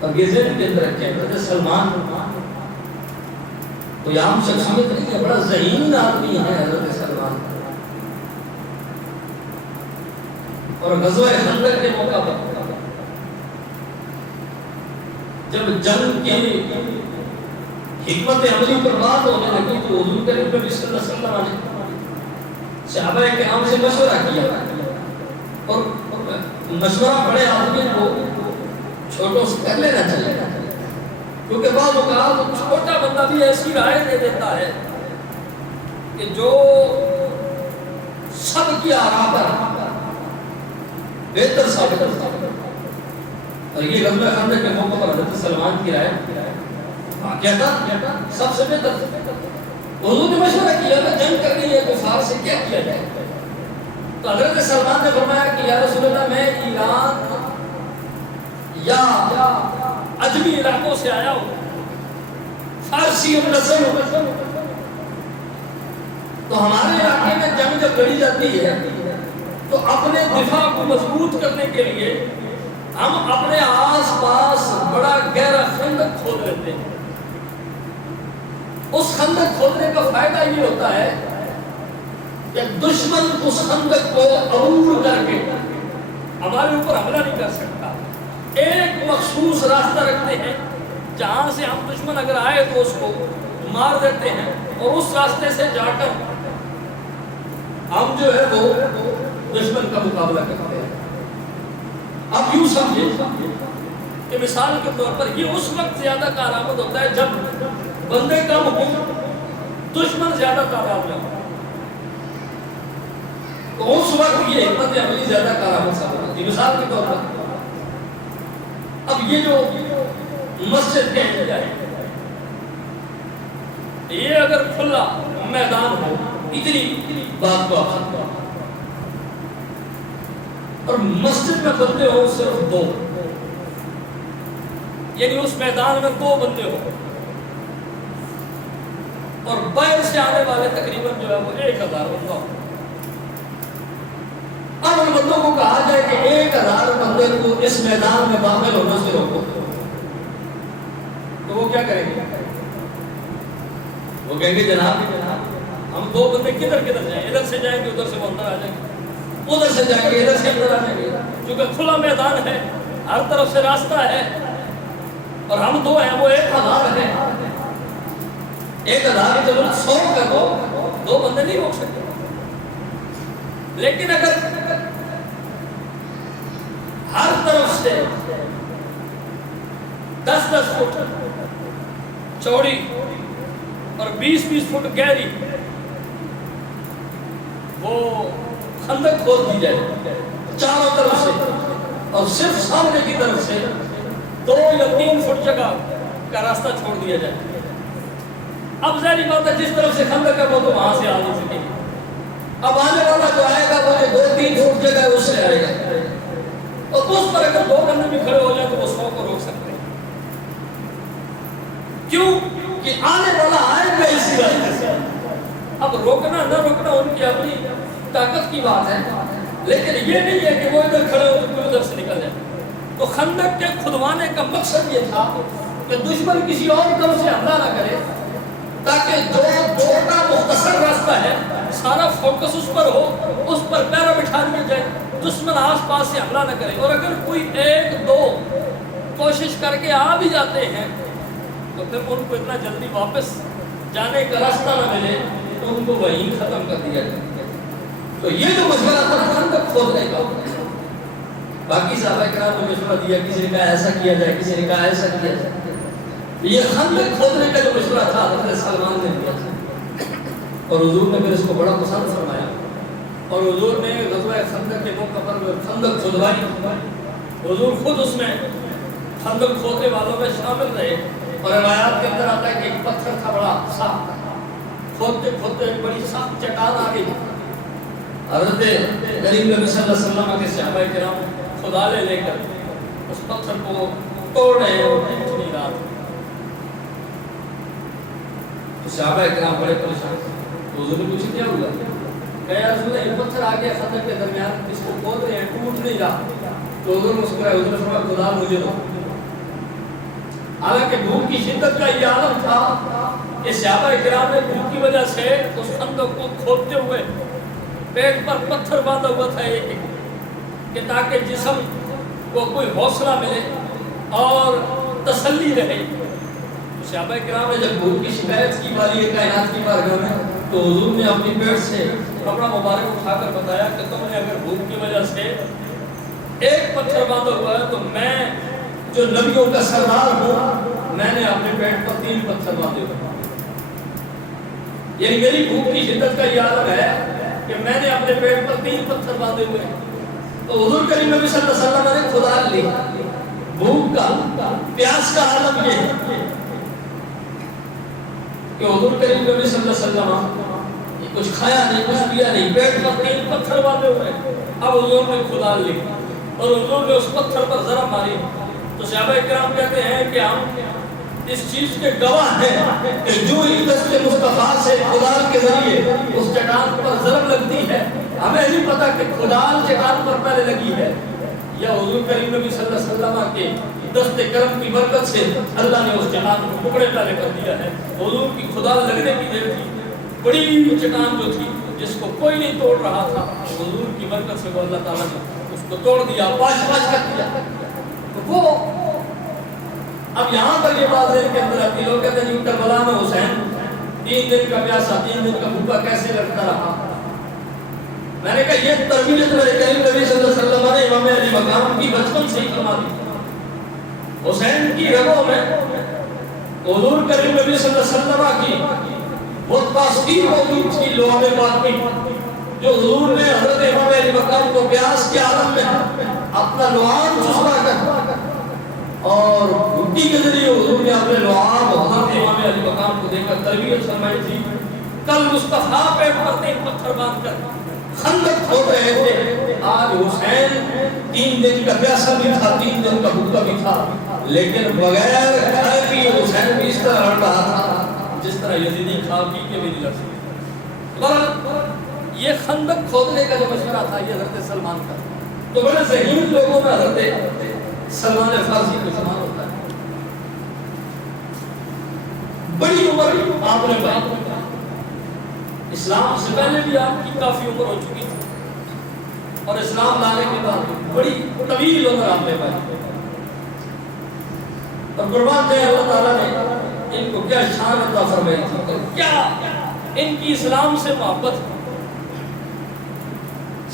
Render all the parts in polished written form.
اور یہ ذہن کے اندر رکھیں حضرت سلمان کوئی عام شخصیت نہیں ہے، بڑا ذہین آدمی ہے حضرت سلمان. اور غزوہ خندق کے موقع پر جب جنگ کی حکمت عملی پر بات ہونے لگی تو حضور کریم نبی صلی اللہ علیہ وسلم نے صحابہ کرام سے مشورہ کیا اور مشورہ بڑے آدمی کو چھوٹوں سے کر لینا چاہیے، کیونکہ بعض اوقات چھوٹا بندہ بھی ایسی رائے دے دیتا ہے کہ جو سب کی آراء پر بہتر ثابت ہوتا ہے. اور یہ غزوہ خندق کے موقع پر حضرت سلمان کی رائے کیا تھا؟ سب سے بہتر. حضور نے مشورہ کیا کہ جنگ کرنی ہے کفار سے، کیا کیا جائے؟ تو حضرت سلمان نے فرمایا کہ یا رسول اللہ میں ایران یا عجمی علاقوں سے آیا ہوں، فارسی نسل ہوں، تو ہمارے علاقے میں جنگ جب لڑی جاتی ہے تو اپنے دفاع کو مضبوط کرنے کے لیے ہم اپنے آس پاس بڑا گہرا خندق کھود لیتے ہیں. اس خندق کھودنے کا فائدہ یہ ہوتا ہے کہ دشمن اس خندق کو عبور کر کے ہمارے اوپر حملہ نہیں کر سکتا. ایک مخصوص راستہ رکھتے ہیں جہاں سے ہم دشمن اگر آئے تو اس کو مار دیتے ہیں اور اس راستے سے جا کر ہم جو ہے وہ دشمن کا مقابلہ کرتے ہیں. اب یوں سمجھیں کہ مثال کے طور پر یہ اس وقت زیادہ کارآمد ہوتا ہے جب بندے کم ہو، دشمن زیادہ تعداد میں ہو، تو اس وقت یہ حکمت عملی زیادہ کارآمد ثابت ہوتی ہے. مثال کے طور پر اب یہ جو مسجد کے ایریا ہے، یہ اگر کھلا میدان ہو، اتنی بات کو آپ اور مسجد میں بندے ہو صرف 2، یعنی اس میدان میں 2 بندے ہو اور باہر سے آنے والے تقریباً جو ہے وہ 1000 بندہ ہو. اب ان بندوں کو کہا جائے کہ 1000 بندے کو اس میدان میں داخل ہونے سے روکو، تو وہ کیا کریں گے؟ وہ کہیں گے جناب ہم 2 بندے کدھر جائیں، ادھر سے جائیں گے ادھر سے وہ اندر آ جائیں گے، ادھر سے جائیں گے ادھر سے اندر آ جائیں گے. کیونکہ کھلا میدان ہے، ہر طرف سے راستہ ہے اور ہم 2 ہیں، وہ 1000 ہیں. 1000 جب 100 کر دو 2 بندے نہیں روک سکتے. لیکن اگر ہر طرف سے 10-10 فٹ چوڑی اور 20-20 فٹ گہری وہ خندق کھود دی جائے چاروں طرف سے، اور صرف سامنے کی طرف سے 2 یا 3 فٹ جگہ کا راستہ چھوڑ دیا جائے. اب ظاہری بات ہے جس طرف سے خندق ہے وہ تو وہاں سے آ نہیں سکے. اب آنے والا جو آئے گا وہ 2-3 فٹ جگہ ہے اس سے آئے گا، اور اس پر اگر 2 بندے بھی کھڑے ہو جائیں تو وہ 100 کو روک سکتے ہیں. کیوں کہ آنے والا آئے گا اسی راستے سے. اب روکنا نہ روکنا ان کی اپنی طاقت کی بات ہے، لیکن یہ نہیں ہے کہ وہ ادھر کھڑے ہو تو ادھر سے نکل جائے. تو خندق کے کھدوانے کا مقصد یہ تھا کہ دشمن کسی اور طرف سے حملہ نہ کرے، تاکہ جو چھوٹا مختصر راستہ ہے سارا فوکس اس پر ہو، اس پر پیرا بٹھا دیا جائے، دشمن آس پاس سے حملہ نہ کرے. اور اگر کوئی 1-2 کوشش کر کے آ بھی جاتے ہیں تو پھر ان کو اتنا جلدی واپس جانے کا راستہ نہ ملے تو ان کو وہیں ختم کر دیا جائے. تو یہ جو مشورہ تھا خندق کھودنے کا، باقی صحابہ کرام نے مشورہ دیا، کسی نے کہا ایسا کیا جائے، کسی نے کہا ایسا کیا جائے. یہ خندق کھودنے کا جو مشورہ تھا حضرت سلمان نے دیا اور حضور نے پھر اس کو بڑا پسند فرمایا اور حضور نے غزوہ خندق کے موقع پر خندق کھودوائی. حضور خود اس میں خندق کھودنے والوں میں شامل رہے اور روایات کے اندر آتا ہے کہ ایک پتھر تھا بڑا سخت، کھودتے کھودتے ایک بڑی سخت چٹان آ گئی. حضرت کریم نبی صلی اللہ علیہ وسلم کے صحابہ کرام کھدالے لے کر اس پتھر کو توڑ رہے اور نہیں رہا. تو صحابہ کرام بڑے پریشان. تو حضور نے پوچھا کیا ہوا؟ کہا یا رسول اللہ ایک پتھر آ گیا خندق کے درمیان، اس کو کھود رہے ہیں ٹوٹ نہیں رہا. تو حضور نے مسکرائے، حضور نے فرمایا خدا مجھے دو. حالانکہ بھوک کی شدت کا یہ عالم تھا کہ صحابہ کرام نے بھوک کی وجہ سے اس خندق کو کھودتے ہوئے پیٹ پر پتھر باندھا ہوا تھا ایک ایک، کہ تاکہ جسم کو کوئی حوصلہ ملے اور تسلی رہے۔ صحابہ کرام نے جب بھوک کی شکایت کی والی کائنات کی بارگاہ میں تو حضور نے اپنی پیٹ سے کپڑا مبارک اٹھا کر بتایا کہ تم نے اگر بھوک کی وجہ سے ایک پتھر باندھا ہوا ہے تو میں جو نبیوں کا سردار ہوں میں نے اپنے پیٹ پر 3 پتھر باندھے ہوئے، یعنی میری بھوک کی شدت کا یہ عالم ہے کہ میں نے اپنے پیٹ پر 3 پتھر باندھے ہوئے ہیں۔ تو حضور کریم نبی صلی اللہ علیہ وسلم نے خدا لی بھوک کا پیاس کا عالم یہ ہے کہ حضور کریم نبی صلی اللہ علیہ وسلم یہ کچھ کھایا نہیں، کچھ پیا نہیں، پیٹ پر 3 پتھر باندھے ہوئے ہیں۔ اب حضور نے خدا لی اور حضور نے اس پتھر پر ذرا ماری تو صحابہ کرام کہتے ہیں کہ ہم اس چیز کے گواہ ہیں کہ جو ہی دست مصطفیٰ سے خدال کے ذریعے اس چٹان پر ضرب لگتی ہے ہمیں نہیں پتا کہ خدال چٹان پر پہلے لگی ہے یا حضور کریم نبی صلی اللہ علیہ وسلم کے دست کرم کی برکت سے اللہ نے اس چٹان کو ٹکڑے پہلے کر دیا ہے۔ حضور کی خدال لگنے کی دیر تھی، بڑی چٹان جو تھی جس کو کوئی نہیں توڑ رہا تھا، حضور کی برکت سے وہ اللہ تعالیٰ نے اس کو توڑ دیا، پاش پاش کر دیا۔ وہ اب یہاں پر یہ بات ہے کہ اندر آتی، لوگ کہتے ہیں کربلا میں حسین 3 دن کا پیاسا 3 دن کا بھوکا کیسے لڑتا رہا۔ میں نے کہا یہ تربیت میرے کریم نبی صلی اللہ علیہ وسلم نے امام علی مقام کی بچپن سے ہی فرما دی۔ حسین کی رگوں میں حضور کریم نبی صلی اللہ علیہ وسلم کی وہ تاثیر موجود تھی لوح پاک کی، جو حضور نے حضرت امام علی مقام کو پیاس کے عالم میں اپنا لعاب چسپا کر اور بھٹی کے ذریعے حضور نے اپنے لعاب حضرت امام علی مقام کو دے کر تربیت فرمائی تھی۔ کل مصطفیٰ پیٹ پر 3 پتھر باندھ کر خندق کھود رہے تھے، آج حسین 3 دن کا پیاسا بھی تھا، 3 دن کا بھوکا بھی تھا، لیکن بغیر کھائے پیے حسین بھی اس طرح لڑ رہا تھا جس طرح یزیدی کھا پی کے بھی نہیں لڑ سکتے۔ یہ خندق کھودنے کا جو مشورہ تھا یہ حضرت سلمان کا، تو بڑے ذہین لوگوں میں حضرت سلمان فارسی کو شمار ہوتا ہے۔ بڑی عمر آپ نے پائی، اسلام سے پہلے بھی آپ کی کافی عمر ہو چکی تھی اور اسلام لانے کے بعد بڑی طویل عمر آپ نے پائی، اور قربان دے اللہ تعالیٰ نے ان کو کیا شان عطا فرمائی تھی، کیا ان کی اسلام سے محبت۔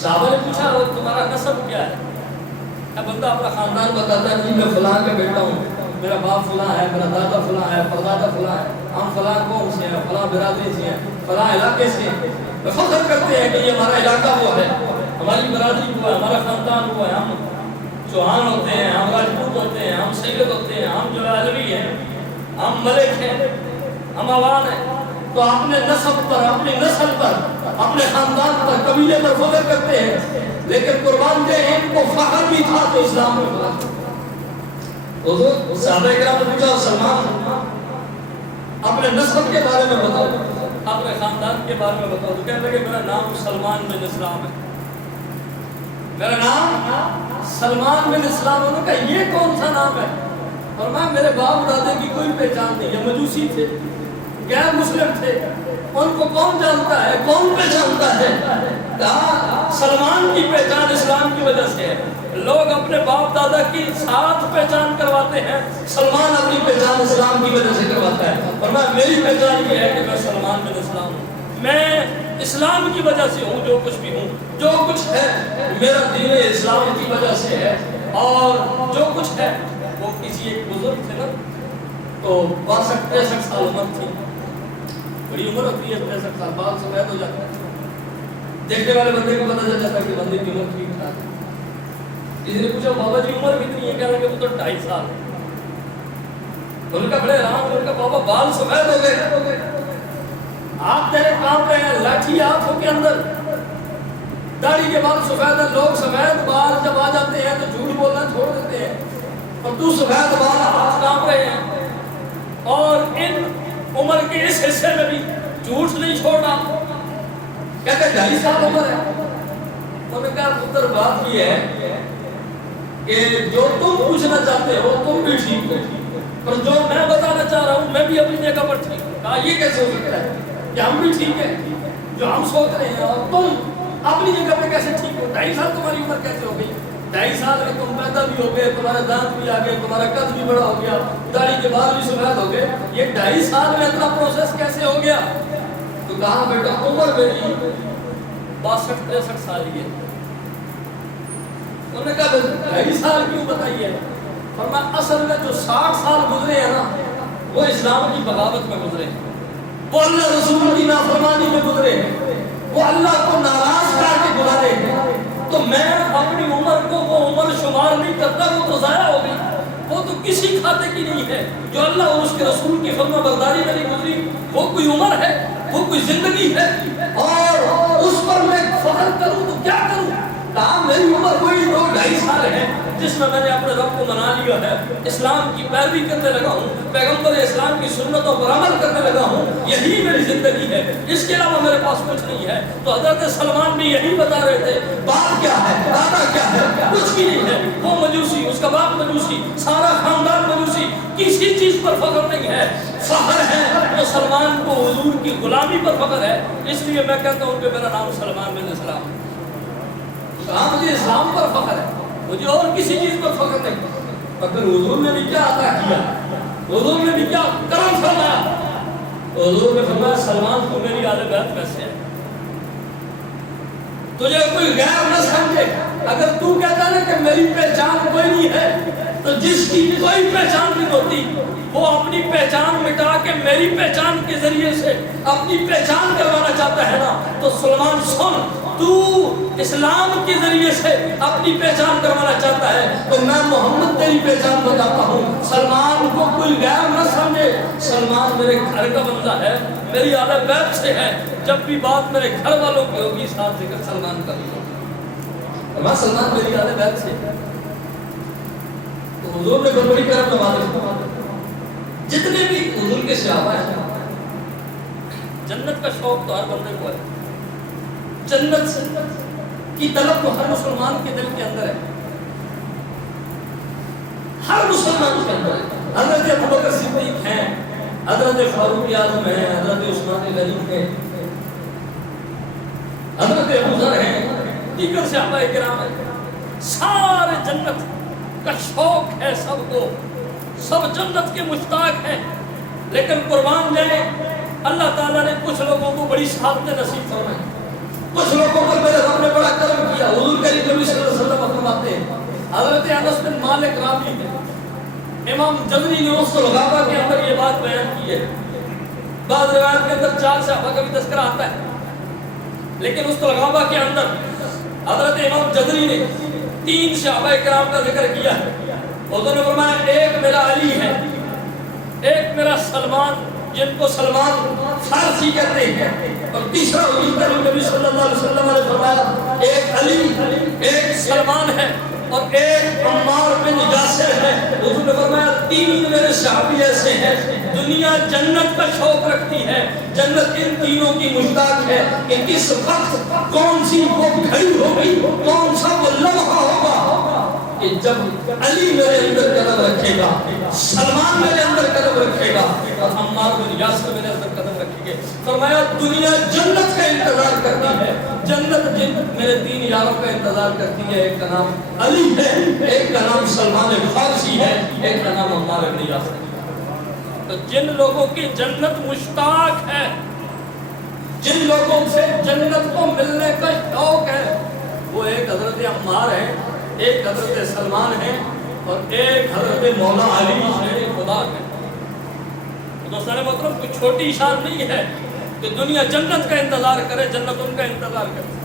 صحابہ نے پوچھا تمہارا نسب کیا ہے؟ اب بندہ اپنا خاندان بتاتا ہے، جی میں فلاں کا بیٹا ہوں، میرا باپ فلاں ہے، میرا دادا فلاں ہے، پردادا فلاں ہے، ہم فلاں قوم سے ہیں، فلاں برادری سے ہیں، فلاں علاقے سے ہیں، فخر کرتے ہیں کہ یہ ہمارا علاقہ وہ ہے، ہماری برادری وہ ہے، ہمارا خاندان وہ ہے، ہم چوہان ہوتے ہیں، ہم راجپوت ہوتے ہیں، ہم سید ہوتے ہیں، ہم جو علوی ہیں، ہم ملک ہیں، ہم عوان ہیں۔ تو اپنے نسب پر، اپنی نسل پر، اپنے خاندان پر، قبیلے پر فخر کرتے ہیں، لیکن قربان دے ان کو فخر بھی تھا تو اسلام میں فخر۔ حضور صحابہ کرام نے پوچھا سلمان اپنے نسب کے بارے میں بتاؤ، اپنے خاندان کے بارے میں بتاؤ، تو کہنے لگے میرا نام سلمان بن اسلام ہے، میرا نام سلمان بن اسلام۔ انہوں نے کہا یہ کون سا نام ہے؟ فرمایا میرے باپ دادے کی کوئی پہچان نہیں، یہ مجوسی تھے، غیر مسلم تھے، ان کو کون جانتا ہے، کون پہچانتا ہے؟ کہا سلمان کی پہچان اسلام کی وجہ سے ہے، لوگ اپنے باپ دادا کی ساتھ پہچان کرواتے ہیں، سلمان اپنی پہچان اسلام کی وجہ سے کرواتا ہے۔ فرمایا میری پہچان یہ ہے کہ میں سلمان بن اسلام ہوں، میں اسلام کی وجہ سے ہوں، جو کچھ بھی ہوں، جو کچھ ہے میرا دین اسلام کی وجہ سے ہے، اور جو کچھ ہے وہ کسی ایک بزرگ تھے نا، تو 62-63 سال عمر تھی، بڑی عمر ہوتی ہے 63 سال، بال سفید ہو جاتا ہے، دیکھنے والے بندے کو پتہ چل جاتا ہے کہ بندے کی عمر ٹھیک ٹھاک ہے۔ کسی نے پوچھا بابا جی عمر کتنی ہے؟ کہہ رہا کہ وہ تو 2.5 سال ہے۔ ان کا بڑے آرام، ان کا بابا بال سفید ہو گئے، آپ تیرے کام رہے ہیں، لاٹھی ہاتھوں کے اندر، داڑھی کے بال سفید ہیں، لوگ سفید بال جب آ جاتے ہیں تو جھوٹ بولنا چھوڑ دیتے ہیں، اور تو سفید بال ہاتھ کام رہے ہیں، اور ان عمر کے اس حصے میں بھی جھوٹ نہیں چھوڑنا، کہتے 2.5 سال عمر ہے۔ انہوں نے کہا پتر بات یہ ہے کہ جو تم پوچھنا چاہتے ہو تم بھی ٹھیک ہو، پر جو میں بتانا چاہ رہا ہوں میں بھی اپنی جگہ پر ٹھیک ہوں. کہا یہ کیسے ہو سکتا ہے کہ ہم بھی ٹھیک ہیں جو ہم سوچ رہے ہیں اور تم اپنی جگہ پہ کیسے ٹھیک ہو؟ 2.5 سال تمہاری عمر کیسے ہو گئی؟ 2.5 سال میں تم پیدا بھی ہو گئے, تمہارے دانت بھی آ گئے, تمہارا قد بھی بڑا ہو گیا, داڑھی کے بال بھی سفید ہو گئے, یہ 2.5 سال میں اتنا پروسیس کیسے ہو گیا؟ تو کہا بیٹا عمر میری 62-63 سال کی ہے. انہوں نے کہا 2.5 سال کیوں بتائیے؟ فرمایا اصل میں جو 60 سال گزرے ہیں نا وہ اسلام کی بغاوت میں گزرے ہیں, وہ اللہ رسول کی نافرمانی میں گزرے ہیں, وہ اللہ کو ناراض کر کے گزارے ہیں. تو میں اپنی عمر کو وہ عمر شمار نہیں کرتا, وہ تو ضائع ہو گئی, وہ تو کسی کھاتے کی نہیں ہے. جو اللہ اور اس کے رسول کی فرما برداری میں نہیں گزری وہ کوئی عمر ہے, وہ کوئی زندگی ہے, اور اس پر میں فخر کروں تو کیا کروں؟ کہا میری عمر کوئی 2-2.5 سال ہے جس میں نے اپنے رب کو منا لیا ہے, اسلام کی پیروی کرنے لگا ہوں, پیغمبر اسلام کی سنتوں پر عمل کرنے لگا ہوں, یہی میری زندگی ہے, اس کے علاوہ میرے پاس کچھ نہیں ہے. تو حضرت سلمان بھی یہی بتا رہے تھے, باپ کیا ہے, دادا کیا ہے, کچھ بھی نہیں ہے. وہ مجوسی, اس کا باپ مجوسی, سارا خاندان مجوسی, کسی چیز پر فخر نہیں ہے. فخر ہے تو سلمان کو حضور کی غلامی پر فخر ہے. اس لیے میں کہتا ہوں کہ میرا نام سلمان بن اسلام. کہا مجھے اسلام پر فخر ہے, مجھے اور کسی چیز پر فخر نہیں. مگر حضور نے بھی کیا عطا کیا, حضور نے بھی کیا کرم فرمایا. حضور نے فرمایا سلمان تو میری آل بیت میں سے ہے, تجھے کوئی غیر نہ سمجھے. اگر تو کہتا ہے کہ میری پہچان کوئی نہیں ہے, تو جس کی کوئی پہچان نہیں ہوتی وہ اپنی پہچان مٹا کے میری پہچان کے ذریعے سے اپنی پہچان کروانا چاہتا ہے نا. تو سلمان سن, تو اسلام کے ذریعے سے اپنی پہچان کروانا چاہتا ہے تو میں محمد تیری پہچان بتاتا ہوں. سلمان کو کوئی غیر نہ سمجھے, سلمان میرے گھر کا بندہ ہے, میری اہل بیت سے ہے. جب بھی بات میرے گھر والوں کی ہوگی ساتھ ذکر سلمان کا بھی ہوگا. سلمان میری اہل بیت سے ہے. تو حضور نے بڑی کرم نوازی. جتنے بھی حضور کے صحابہ ہیں, جنت کا شوق تو ہر بندے کو ہے, جنت کی طلب تو ہر مسلمان کے دل کے اندر ہے, ہر مسلمان کے اندر ہے. حضرت ابوبکر صدیق ہیں, حضرت فاروق اعظم ہیں, حضرت عثمان غنی ہیں, حضرت ابو ذر ہیں, دیگر صحابہ کرام ہیں. سارے جنت کا شوق ہے سب کو, سب جنت کے مشتاق ہیں. لیکن قربان جائیں اللہ تعالیٰ نے کچھ لوگوں کو بڑی سعادتیں نصیب فرمائی, کچھ لوگوں پر میرے رب نے بڑا کرم کیا. حضور کریم نبی صلی اللہ علیہ وسلم فرماتے ہیں, حضرت انس بن مالک راوی ہے, امام جزری نے اس الغابہ کے اندر یہ بات بیان کی ہے. بعض روایت کے اندر 4 صحابہ کا بھی تذکرہ آتا ہے, لیکن اس الغابہ کے اندر حضرت امام جزری نے 3 صحابہ کرام کا ذکر کیا ہے. حضور نے فرمایا ایک میرا علی ہے, ایک میرا سلمان جن کو سلمان فارسی کہتے ہیں, اور تیسرا حضور کریم نبی صلی اللہ علیہ وسلم نے فرمایا ایک علی, ایک سلمان ہے, اور ایک عمار بن یاسر ہے. حضور نے فرمایا 3 میرے صحابی ایسے ہیں دنیا جنت کا شوق رکھتی ہے, جنت ان تینوں کی مشتاق ہے کہ کس وقت کون سی وہ گھڑی ہوگی, کون سا وہ لمحہ ہوگا کہ جب علی میرے اندر قدم رکھے گا, سلمان میرے اندر قدم رکھے گا, اور عمار بن یاسر میرے اندر قدم رکھیں گے. فرمایا دنیا جنت کا انتظار کرتی ہے, جنت جن میرے 3 یاروں کا انتظار کرتی ہے. ایک کا نام علی ہے, ایک کا نام سلمان فارسی ہے, ایک کا نام عمار بن یاسر. تو جن لوگوں کی جنت مشتاق ہے, جن لوگوں سے جنت کو ملنے کا شوق ہے, وہ ایک حضرت عمار ہے, ایک حضرت سلمان ہے, اور ایک حضرت مولا علی شیر خدا ہے. دوستان محترم کوئی چھوٹی شان نہیں ہے کہ دنیا جنت کا انتظار کرے, جنت ان کا انتظار کرے.